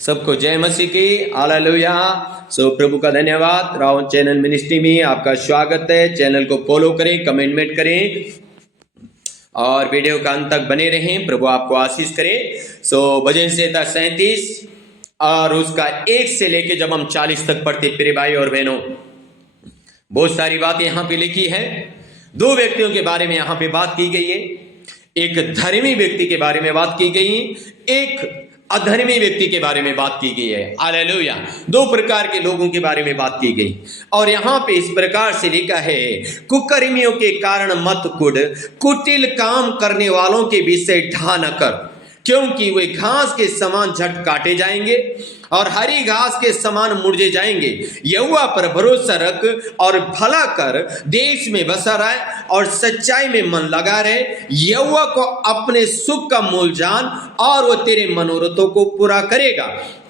सबको जय मसीह की। हालेलुया। सो प्रभु का धन्यवाद। राउंड चैनल मिनिस्ट्री में आपका स्वागत है। चैनल को फॉलो करें, कमेंटमेंट करें और वीडियो का अंत तक बने रहें। प्रभु आपको आशीष करे। सो भजन संहिता 37 और उसका 1 से लेके जब हम 40 तक पढ़ते, प्रिय भाई और बहनों, बहुत सारी बातें यहाँ पे लिखी है। 2 व्यक्तियों के बारे में यहाँ पे बात की गई है। एक धर्मी व्यक्ति के बारे में बात की गई है, एक अधर्मी व्यक्ति के बारे में बात की गई है। हालेलुया। 2 प्रकार के लोगों के बारे में बात की गई और यहाँ पे इस प्रकार से लिखा है, कुकर्मियों के कारण मत कुढ़, कुटिल काम करने वालों के विषय ढा न कर, क्योंकि वे घास के समान झट काटे जाएंगे और हरी घास के समान मुरझे जाएंगे। यहोवा पर भरोसा रख और भला कर, देश में बसा रहे और सच्चाई में मन लगा रहे। यहोवा को अपने सुख का मूल जान और वो तेरे मनोरथों को पूरा करेगा।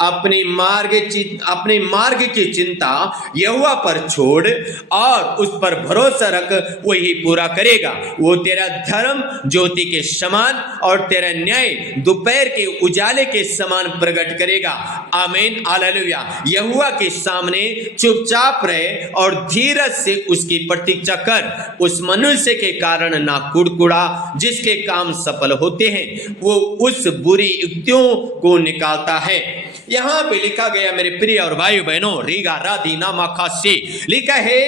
अपने मार्ग की चिंता यहोवा पर छोड़ और उस पर भरोसा रख, वही पूरा करेगा। वो तेरा धर्म ज्योति के समान और तेरा न्याय दोपहर के उजाले के समान प्रकट करेगा। आमीन। हालेलुया। यहोवा के सामने चुपचाप रहे और धीरज से उसकी प्रतीक्षा कर। उस मनुष्य के कारण ना कुड़कुड़ा जिसके काम सफल होते हैं, वो उस बुरी युक्तियों को निकालता है। यहां पे लिखा गया मेरे प्रिय और भाई बहनों, रीगा राधी नामा से लिखा है,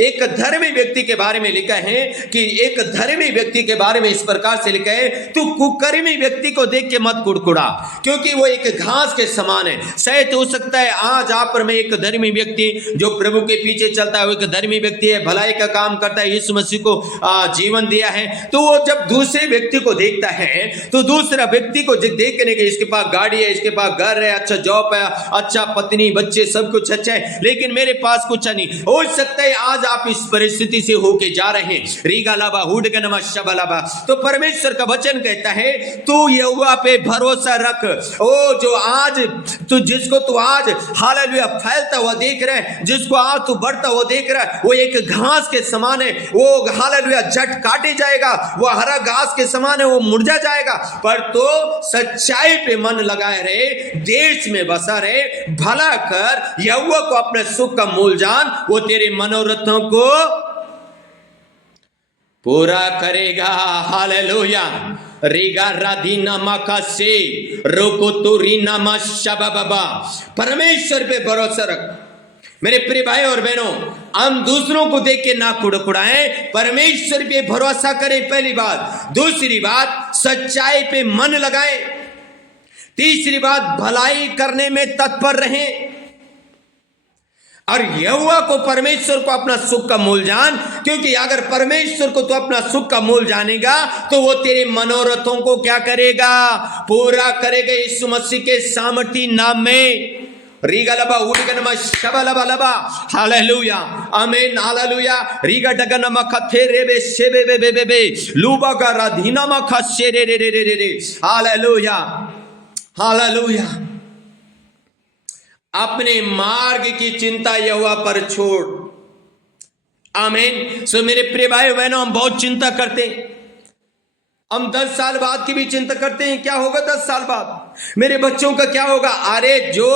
एक धर्मी व्यक्ति के बारे में लिखा है कि एक धर्मी व्यक्ति के बारे में इस प्रकार से लिखा है, तू कुकर्मी व्यक्ति को देख के मत कुड़कुड़ा, क्योंकि वो एक घास के समान है। शायद हो सकता है आज आप पर मैं एक धर्मी व्यक्ति जो प्रभु के पीछे चलता है, वो एक धर्मी व्यक्ति है, भलाई का काम करता है, यीशु मसीह को जीवन दिया है। तो वो जब दूसरे व्यक्ति को देखता है तो दूसरा व्यक्ति को देखने के, इसके पास गाड़ी है, इसके पास घर है, अच्छा जॉब है, अच्छा पत्नी बच्चे सब कुछ अच्छा है, लेकिन मेरे पास कुछ नहीं। हो सकता है आज आप इस परिस्थिति से होके जा रहे हैं। रीगा लाबा हुडगनमा शबलाबा। तो परमेश्वर का वचन कहता है, तू यहोवा पे भरोसा रख। ओ जो आज जिसको तू आज हालेलुया फैलता हुआ देख रहा है, जिसको आज तू बढ़ता हुआ देख रहा है, वो एक घास के समान है। वो हालेलुया झट काटे जाएगा, वो हरा घास के समान है, वो मुरझा जाएगा। पर तो सच्चाई पे मन लगाए रहे, देश में बसा रहे, भला कर, यहोवा को अपने सुख का मूल जान, वो तेरे मनोरथों को पूरा करेगा। हालेलुया। रीगा राधीना माका से रोको तो रीना मा शबाबा। परमेश्वर पे भरोसा रख मेरे प्रिय भाई और बहनों। हम दूसरों को देख के ना कुड़कुड़ाएं, परमेश्वर पे भरोसा करें, पहली बात। दूसरी बात, सच्चाई पे मन लगाएं। तीसरी बात, भलाई करने में तत्पर रहें और यहोवा को, परमेश्वर को अपना सुख का मूल जान, क्योंकि अगर परमेश्वर को तो अपना सुख का मूल जानेगा तो वो तेरे मनोरथों को क्या करेगा? पूरा करेगा। यीशु मसीह के सामर्थी नाम में। रीगा लबा उडगनमा शबलबा लबा। हालेलुया। आमीन। हालेलुया। रीगा डगनमा खथे रेबे शेबे बे बे बे लूबा का राधीनामा खसे रे रे रे रे रे। हालेलुया। हालेलुया। अपने मार्ग की चिंता यहोवा पर छोड़। आमीन। सो मेरे प्रिय भाई बहनों, हम बहुत चिंता करते हैं। हम 10 साल बाद की भी चिंता करते हैं, क्या होगा 10 साल बाद, मेरे बच्चों का क्या होगा। अरे जो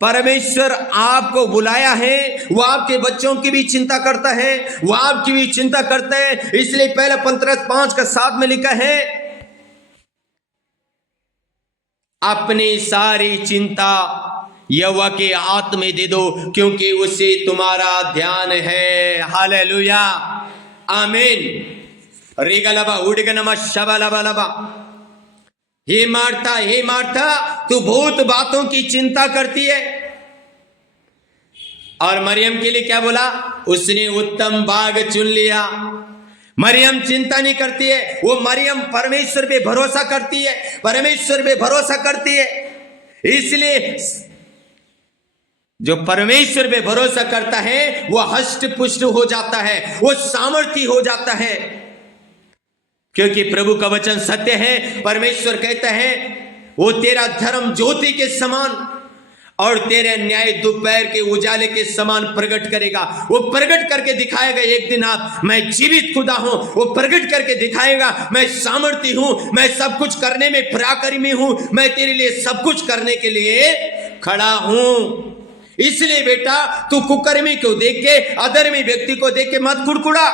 परमेश्वर आपको बुलाया है वो आपके बच्चों की भी चिंता करता है, वो आपकी भी चिंता करता है। इसलिए पहले 15:5 में लिखा है, अपनी सारी चिंता यहोवा के हाथ में दे दो, क्योंकि उसे तुम्हारा ध्यान है। हालेलुया। आमीन। रीगलबा उडगनमा शबलबा। हे मार्था, तू बहुत बातों की चिंता करती है। और मरियम के लिए क्या बोला? उसने उत्तम भाग चुन लिया। मरियम चिंता नहीं करती है, वो मरियम परमेश्वर पे भरोसा करती है, परमेश्वर पे भरोसा करती है। इसलिए जो परमेश्वर पे भरोसा करता है वो हष्ट पुष्ट हो जाता है, वो सामर्थी हो जाता है, क्योंकि प्रभु का वचन सत्य है। परमेश्वर कहता है, वो तेरा धर्म ज्योति के समान और तेरे न्याय दोपहर के उजाले के समान प्रकट करेगा। वो प्रकट करके दिखाएगा एक दिन आप, मैं जीवित खुदा हूं। वो प्रकट करके दिखाएगा, मैं सामर्थी हूं, मैं सब कुछ करने में पराक्रमी हूं, मैं तेरे लिए सब कुछ करने के लिए खड़ा हूं। इसलिए बेटा तू कुकर्मी को देख के, अधर्मी व्यक्ति को देख के मत कुड़कुड़ा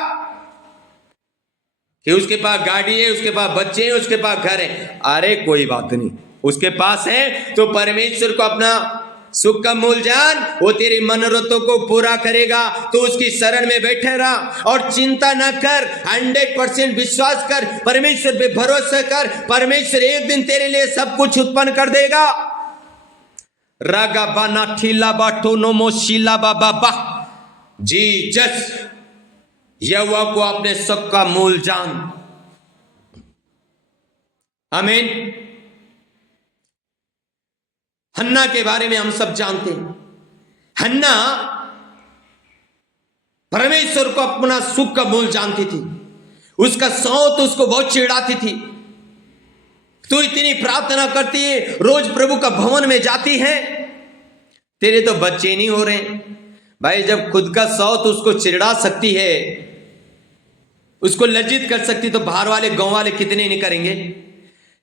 कि उसके पास गाड़ी है, उसके पास बच्चे हैं, उसके पास घर है। अरे कोई बात नहीं, उसके पास है तो परमेश्वर को अपना सुख का मूल जान, वो तेरी मनोरथों को पूरा करेगा। तो उसकी शरण में बैठे रहा और चिंता न कर, 100% विश्वास कर, परमेश्वर पे भरोसा कर। परमेश्वर एक दिन तेरे लिए सब कुछ उत्पन्न कर देगा। रागा बाना ठीला बाटो नोमो शीला बाबा बा जी जस, यहोवा को अपने सुख का मूल जान। आमीन। हन्ना के बारे में हम सब जानते हैं। हन्ना परमेश्वर को अपना सुख का मूल जानती थी। उसका सौत उसको बहुत चिढ़ाती थी। तू इतनी प्रार्थना करती है, रोज प्रभु का भवन में जाती है, तेरे तो बच्चे नहीं हो रहे। भाई जब खुद का सौत उसको चिढ़ा सकती है, उसको लज्जित कर सकती, तो बाहर वाले गांव वाले कितने नहीं करेंगे।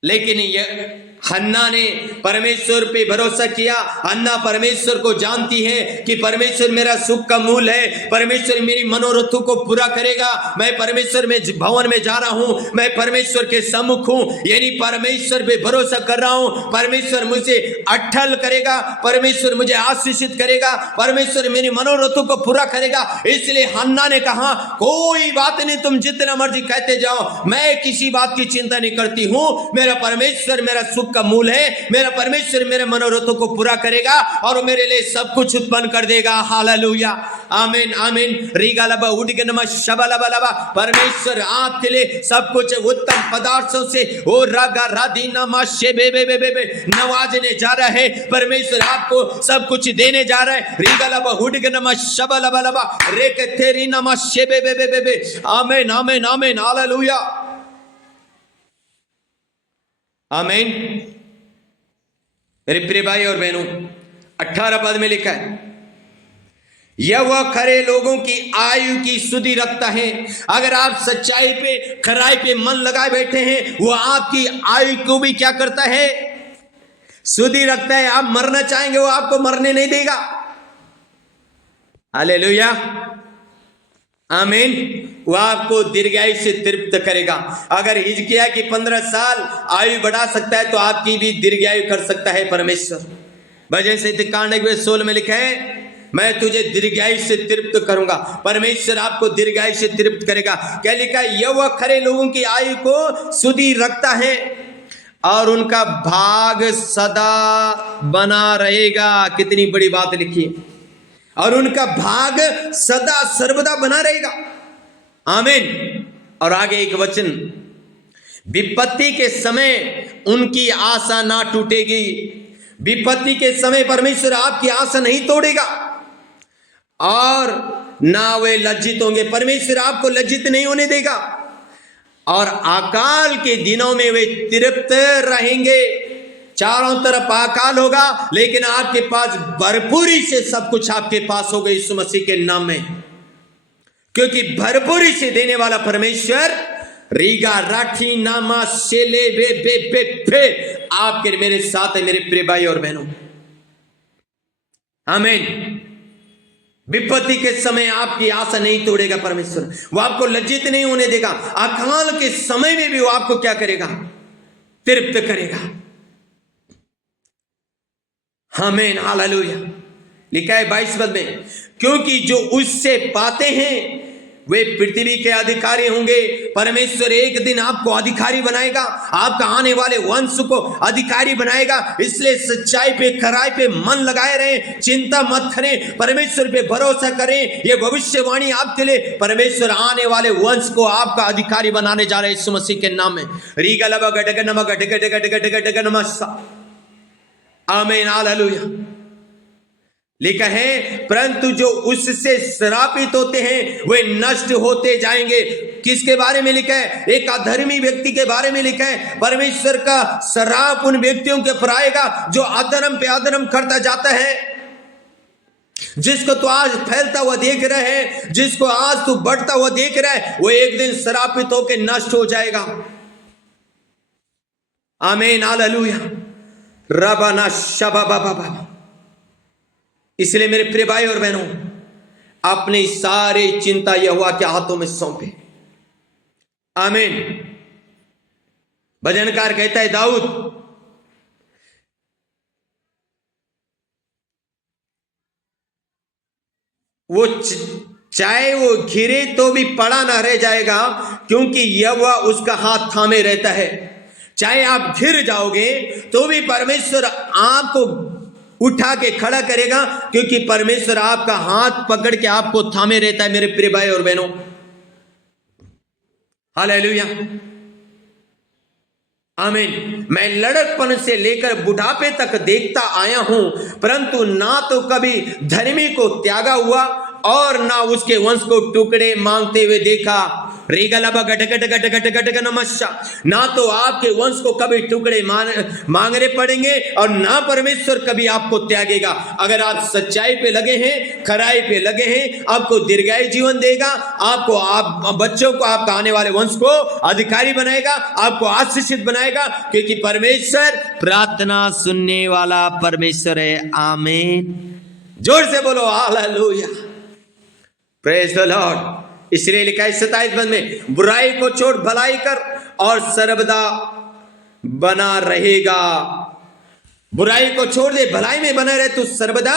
लेकिन ये हन्ना ने परमेश्वर पे भरोसा किया। हन्ना परमेश्वर को जानती है कि परमेश्वर मेरा सुख का मूल है, परमेश्वर मेरी मनोरथों को पूरा करेगा। मैं परमेश्वर में भवन में जा रहा हूं, मैं परमेश्वर के सम्मुख हूं, यानी परमेश्वर पे भरोसा कर रहा हूं। परमेश्वर मुझे अटल करेगा, परमेश्वर मुझे आशीषित करेगा, परमेश्वर मेरी मनोरथों को पूरा करेगा। इसलिए हन्ना ने कहा कोई बात नहीं, तुम जितना मर्जी कहते जाओ, मैं किसी बात की चिंता नहीं करती हूं। मेरा परमेश्वर मेरा सुख का मूल है, मेरा परमेश्वर मेरे मनोरथों को पूरा करेगा और मेरे लिए सब कुछ उत्पन्न कर देगा। हालेलुया, आमीन आमीन। रीगा लबा उड़के नमा शबा लबा लबा। परमेश्वर आपके लिए सब कुछ उत्तम पदार्थों से ओ रागा राधी नमा शेबे बे बे बे नवाजने जा रहा है। परमेश्वर आपको सब कुछ देने जा रहा है। रीगा लबा उड़के नमा शबा लबा लबा रेके तेरी नमा शेबे बे बे बे। आमीन आमीन आमीन। हालेलुया, आमीन। मेरे प्रिय भाई और बहनों, 18 पद में लिखा है, यह वह खरे लोगों की आयु की सुधि रखता है। अगर आप सच्चाई पे, खराई पे मन लगाए बैठे हैं, वो आपकी आयु को भी क्या करता है? सुधि रखता है। आप मरना चाहेंगे, वो आपको मरने नहीं देगा। हालेलुया, आमीन। वह आपको दीर्घायु से तृप्त करेगा। अगर हिजकिय्याह की 15 साल आयु बढ़ा सकता है, तो आपकी भी दीर्घायु कर सकता है परमेश्वर। भजन संहिता कांड 16 में लिखा है, मैं तुझे दीर्घायु से तृप्त करूंगा। परमेश्वर आपको दीर्घायु से तृप्त करेगा। क्या लिखा है? यह वह खरे लोगों की आयु को सुधि रखता है और उनका भाग सदा बना रहेगा। कितनी बड़ी बात लिखी है। और उनका भाग सदा सर्वदा बना रहेगा। आमीन। और आगे एक वचन, विपत्ति के समय उनकी आशा ना टूटेगी। विपत्ति के समय परमेश्वर आपकी आशा नहीं तोड़ेगा और ना वे लज्जित होंगे। परमेश्वर आपको लज्जित नहीं होने देगा और अकाल के दिनों में वे तृप्त रहेंगे। चारों तरफ अकाल होगा, लेकिन आपके पास भरपूरी से सब कुछ आपके पास होगा यीशु मसीह के नाम में, क्योंकि भरपूरी से देने वाला परमेश्वर रीगा राठी नामा शेले बे बे बे बे आपके मेरे साथ है। मेरे प्रिय भाई और बहनों, आमीन। विपत्ति के समय आपकी आशा नहीं तोड़ेगा परमेश्वर। वो आपको लज्जित नहीं होने देगा। अकाल के समय में भी वो आपको क्या करेगा? तृप्त करेगा। आमीन, हालेलुया। लिखा है 22 पद में, क्योंकि जो उससे पाते हैं वे पृथ्वी के अधिकारी होंगे। परमेश्वर एक दिन आपको अधिकारी बनाएगा, आपका आने वाले वंश को अधिकारी बनाएगा। इसलिए सच्चाई पे, खराई पे मन लगाए रहें, चिंता मत करें, परमेश्वर पे भरोसा करें। ये भविष्यवाणी आपके लिए, परमेश्वर आने वाले वंश को आपका अधिकारी बनाने जा रहे हैं यीशु मसीह के नाम में। रीगा लबा गटक नमा गटक गटक गटक गटक नमस्सा। आमीन, हालेलुया। लिखा है, परंतु जो उससे श्रापित होते हैं वे नष्ट होते जाएंगे। किसके बारे में लिखा है? एक अधर्मी व्यक्ति के बारे में लिखा है। परमेश्वर का श्राप उन व्यक्तियों के ऊपर आएगा जो अधर्म पे अधर्म करता जाता है। जिसको तो आज फैलता हुआ देख रहे हैं, जिसको आज तू बढ़ता हुआ देख रहा है, वो एक दिन श्रापित होकर नष्ट हो जाएगा। आमीन, हालेलुया, रबाना शबाबाबा। इसलिए मेरे प्रिय भाई और बहनों, अपनी सारी चिंता यहोवा के हाथों में सौंपे। आमीन। भजनकार कहता है, दाऊद वो चाहे वो घिरे तो भी पड़ा ना रह जाएगा, क्योंकि यहोवा उसका हाथ थामे रहता है। चाहे आप घिर जाओगे तो भी परमेश्वर आपको उठा के खड़ा करेगा, क्योंकि परमेश्वर आपका हाथ पकड़ के आपको थामे रहता है। मेरे प्रिय भाई और बहनों, हालेलुया, आमीन। मैं लड़कपन से लेकर बुढ़ापे तक देखता आया हूं, परंतु ना तो कभी धर्मी को त्यागा हुआ और ना उसके वंश को टुकड़े मांगते हुए देखा। रेगलबा गट गट गट गट गट गट नमस्या। ना तो आपके वंश को कभी टुकड़े मांगने पड़ेंगे और ना परमेश्वर कभी आपको त्यागेगा। अगर आप सच्चाई पे लगे हैं, खराई पे लगे हैं, आपको दीर्घायु जीवन देगा, आपको आप बच्चों को, आपका आने वाले वंश को अधिकारी बनाएगा, आपको आशीषित बनाएगा, क्योंकि परमेश्वर प्रार्थना सुनने वाला परमेश्वर है। आमीन। जोर से बोलो हालेलुया, प्रेज द लॉर्ड। इसलिए लिखा है 27 पद में, बुराई को छोड़ भलाई कर और सर्वदा बना रहेगा। बुराई को छोड़ दे, भलाई में बना रहे तो सर्वदा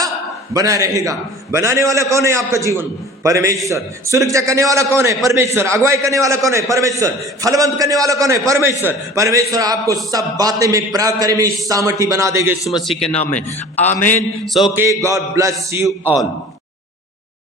बना रहेगा। बनाने वाला कौन है? आपका जीवन परमेश्वर। सुरक्षा करने वाला कौन है? परमेश्वर। अगुवाई करने वाला कौन है? परमेश्वर। फलवंत करने वाला कौन है? परमेश्वर। परमेश्वर आपको सब बातें में पराक्रमी में सामर्थी बना देगा यीशु मसीह के नाम में। आमीन। सो के गॉड ब्लेस यू ऑल।